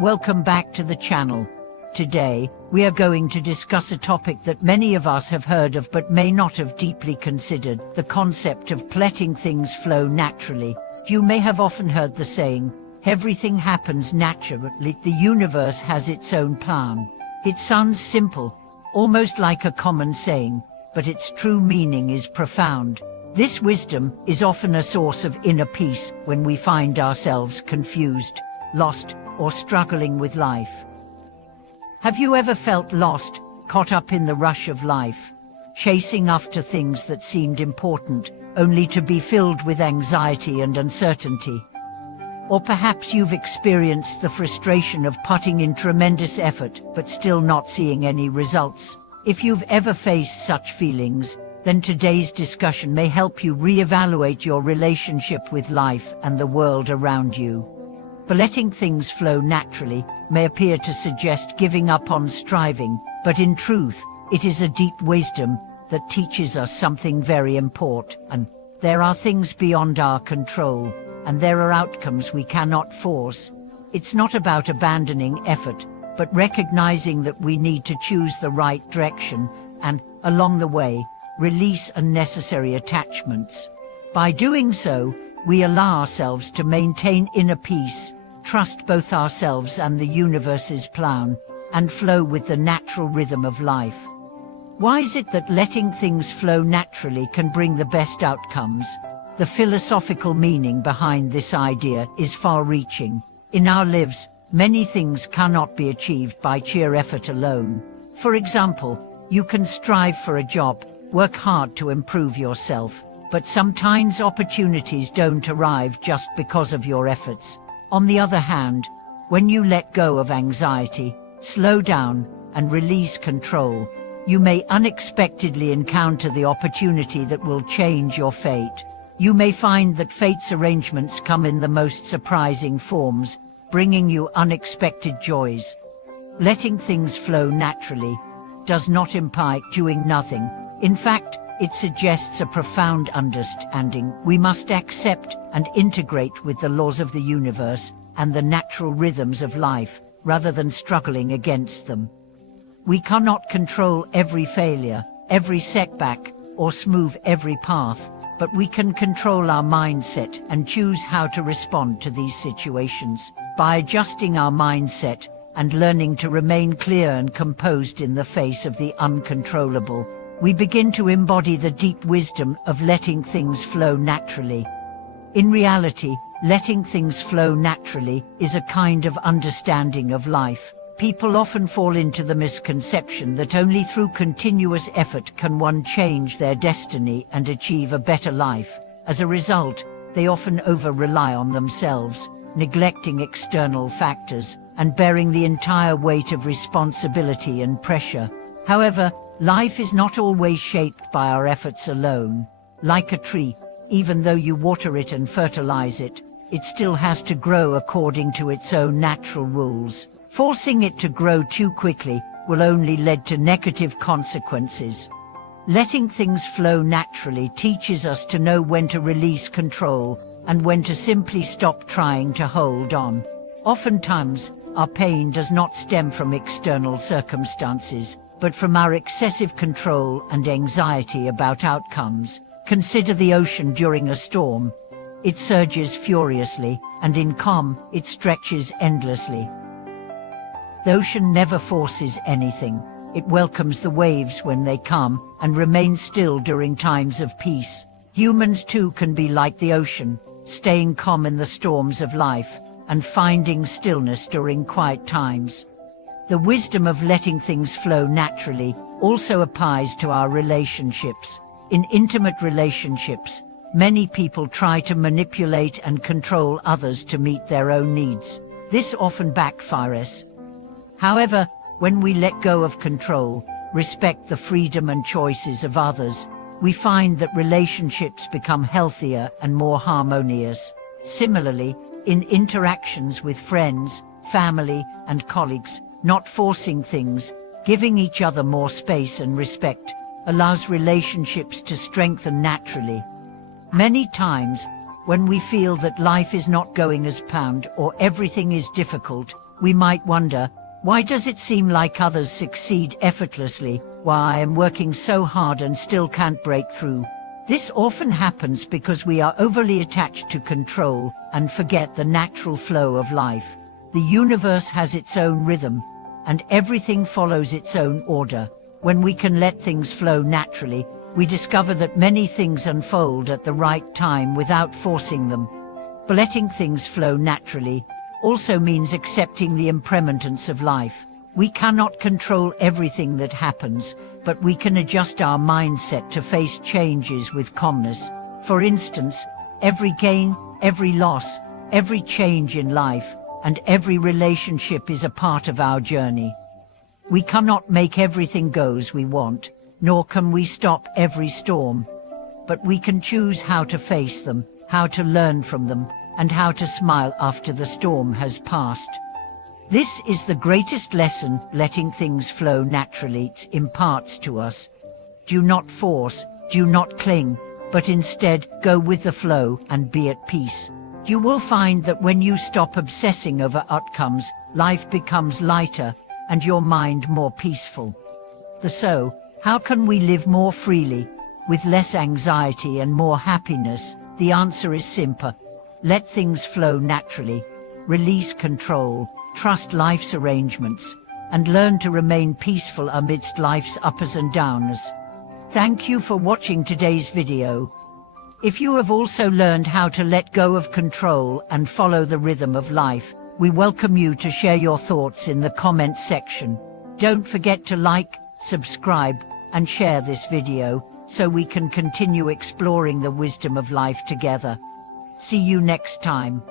Welcome back to the channel. Today, we are going to discuss a topic that many of us have heard of but may not have deeply considered, the concept of letting things flow naturally. You may have often heard the saying, everything happens naturally, the universe has its own plan. It sounds simple, almost like a common saying, but its true meaning is profound. This wisdom is often a source of inner peace when we find ourselves confused, lost, or struggling with life. Have you ever felt lost, caught up in the rush of life, chasing after things that seemed important, only to be filled with anxiety and uncertainty? Or perhaps you've experienced the frustration of putting in tremendous effort but still not seeing any results. If you've ever faced such feelings, then today's discussion may help you reevaluate your relationship with life and the world around you. But letting things flow naturally may appear to suggest giving up on striving, but in truth, it is a deep wisdom that teaches us something very important. And there are things beyond our control, and there are outcomes we cannot force. It's not about abandoning effort, but recognizing that we need to choose the right direction and, along the way, release unnecessary attachments. By doing so, we allow ourselves to maintain inner peace, trust both ourselves and the universe's plan, and flow with the natural rhythm of life. Why is it that letting things flow naturally can bring the best outcomes? The philosophical meaning behind this idea is far-reaching. In our lives, many things cannot be achieved by sheer effort alone. For example, you can strive for a job, work hard to improve yourself, but sometimes opportunities don't arrive just because of your efforts. On the other hand, when you let go of anxiety, slow down, and release control, you may unexpectedly encounter the opportunity that will change your fate. You may find that fate's arrangements come in the most surprising forms, bringing you unexpected joys. Letting things flow naturally does not imply doing nothing. In fact, it suggests a profound understanding. We must accept and integrate with the laws of the universe and the natural rhythms of life, rather than struggling against them. We cannot control every failure, every setback, or smooth every path, but we can control our mindset and choose how to respond to these situations. By adjusting our mindset and learning to remain clear and composed in the face of the uncontrollable, we begin to embody the deep wisdom of letting things flow naturally. In reality, letting things flow naturally is a kind of understanding of life. People often fall into the misconception that only through continuous effort can one change their destiny and achieve a better life. As a result, they often over-rely on themselves, neglecting external factors, and bearing the entire weight of responsibility and pressure. However, life is not always shaped by our efforts alone. Like a tree, even though you water it and fertilize it, it still has to grow according to its own natural rules. Forcing it to grow too quickly will only lead to negative consequences. Letting things flow naturally teaches us to know when to release control and when to simply stop trying to hold on. Oftentimes, our pain does not stem from external circumstances, but from our excessive control and anxiety about outcomes. Consider the ocean during a storm. It surges furiously, and in calm, it stretches endlessly. The ocean never forces anything. It welcomes the waves when they come, and remains still during times of peace. Humans too can be like the ocean, staying calm in the storms of life, and finding stillness during quiet times. The wisdom of letting things flow naturally also applies to our relationships. In intimate relationships, many people try to manipulate and control others to meet their own needs. This often backfires. However, when we let go of control, respect the freedom and choices of others, we find that relationships become healthier and more harmonious. Similarly, in interactions with friends, family, and colleagues, not forcing things, giving each other more space and respect, allows relationships to strengthen naturally. Many times, when we feel that life is not going as planned or everything is difficult, We might wonder, why does it seem like others succeed effortlessly, while I am working so hard and still can't break through? This often happens because we are overly attached to control and forget the natural flow of life. The universe has its own rhythm, and everything follows its own order. When we can let things flow naturally, we discover that many things unfold at the right time without forcing them. Letting things flow naturally also means accepting the impermanence of life. We cannot control everything that happens, but we can adjust our mindset to face changes with calmness. For instance, every gain, every loss, every change in life, and every relationship is a part of our journey. We cannot make everything go as we want, nor can we stop every storm. But we can choose how to face them, how to learn from them, and how to smile after the storm has passed. This is the greatest lesson letting things flow naturally imparts to us. Do not force, do not cling, but instead go with the flow and be at peace. You will find that when you stop obsessing over outcomes, life becomes lighter and your mind more peaceful. So, how can we live more freely, with less anxiety and more happiness? The answer is simple. Let things flow naturally, release control, trust life's arrangements, and learn to remain peaceful amidst life's ups and downs. Thank you for watching today's video. If you have also learned how to let go of control and follow the rhythm of life, we welcome you to share your thoughts in the comments section. Don't forget to like, subscribe, and share this video, so we can continue exploring the wisdom of life together. See you next time.